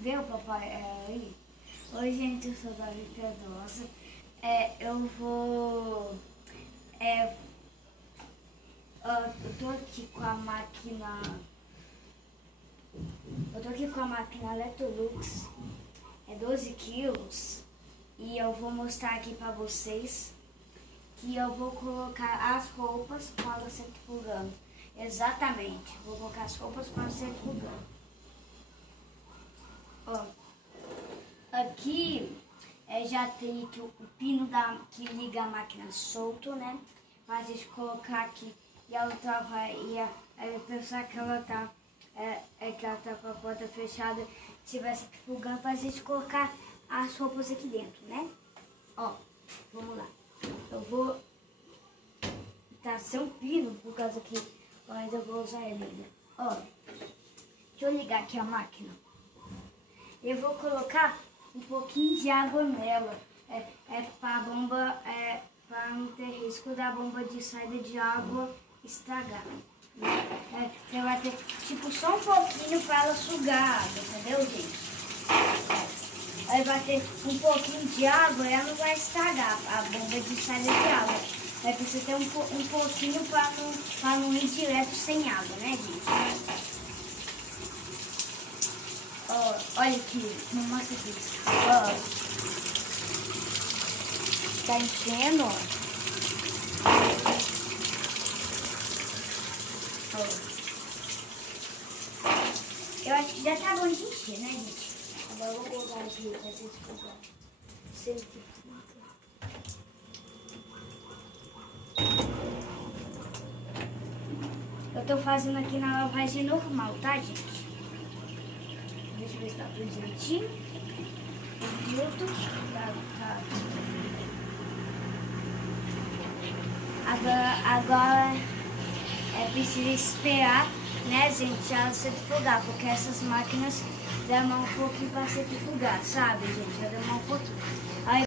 Deu, papai? Aí. Oi, gente, eu sou Davi Pedrosa. Eu vou... eu tô aqui com a máquina... Eu tô aqui com a máquina Electrolux. É 12 quilos. E eu vou mostrar aqui pra vocês que eu vou colocar as roupas com ela centrifugando. Exatamente. Vou colocar as roupas com ela centrifugando. Ó. Aqui já tem que o pino que liga a máquina solto, né? Pra gente colocar aqui e a outra vai pensar que ela tá que ela tá com a porta fechada, tivesse centrifugando pra gente colocar as roupas aqui dentro, né? Ó, vamos lá. Eu vou sem um pino por causa que eu ainda vou usar ele ainda. Ó, deixa eu ligar aqui a máquina. Eu vou colocar um pouquinho de água nela, para a bomba, para não ter risco da bomba de saída de água estragar. Você vai ter tipo só um pouquinho para ela sugar a água, entendeu, gente? Aí vai ter um pouquinho de água e ela não vai estragar a bomba de saída de água. Vai precisar ter um pouquinho para não ir direto sem água, né, gente? Olha aqui, não mostra aqui. Tá enchendo, Eu acho que já tá bom de encher, né, gente? Agora eu vou colocar aqui pra centrifugar. Eu tô fazendo aqui na lavagem normal, tá, gente? Deixa eu ver se tá tudo direitinho. O filtro tá. Agora preciso esperar, né, gente, ela centrifugar, porque essas máquinas demoram um pouquinho para centrifugar, sabe, gente? Vai demorar um pouquinho. Aí